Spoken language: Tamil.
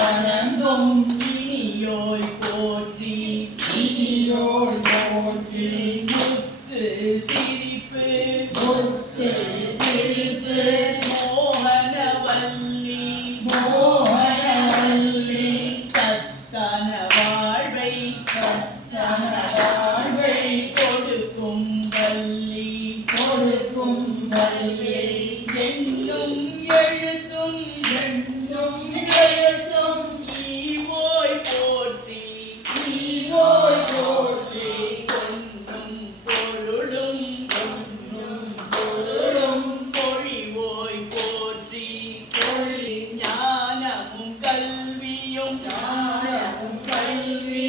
வணங்கும் இனியோய் போற்றி இனியோய் போற்றி முத்து சிரிப்பு முத்து சிரிப்பு மோகனவல்லி மோகனவல்லி சத்தான வாழ்வை சத்தான வாழ்வை கொடுக்கும் வல்லி கொடுக்கும் வல்லி என்னும் எழுத்தும் எண்ணும் எழுத்தும் ஈவோய் போற்றி ஈவோய் போற்றி பொன்னும் பொருளும் பொன்னும் பொருளும் பொழிவோய் போற்றி பொழி ஞானமும் கல்வியும் ஞானமும் கல்வி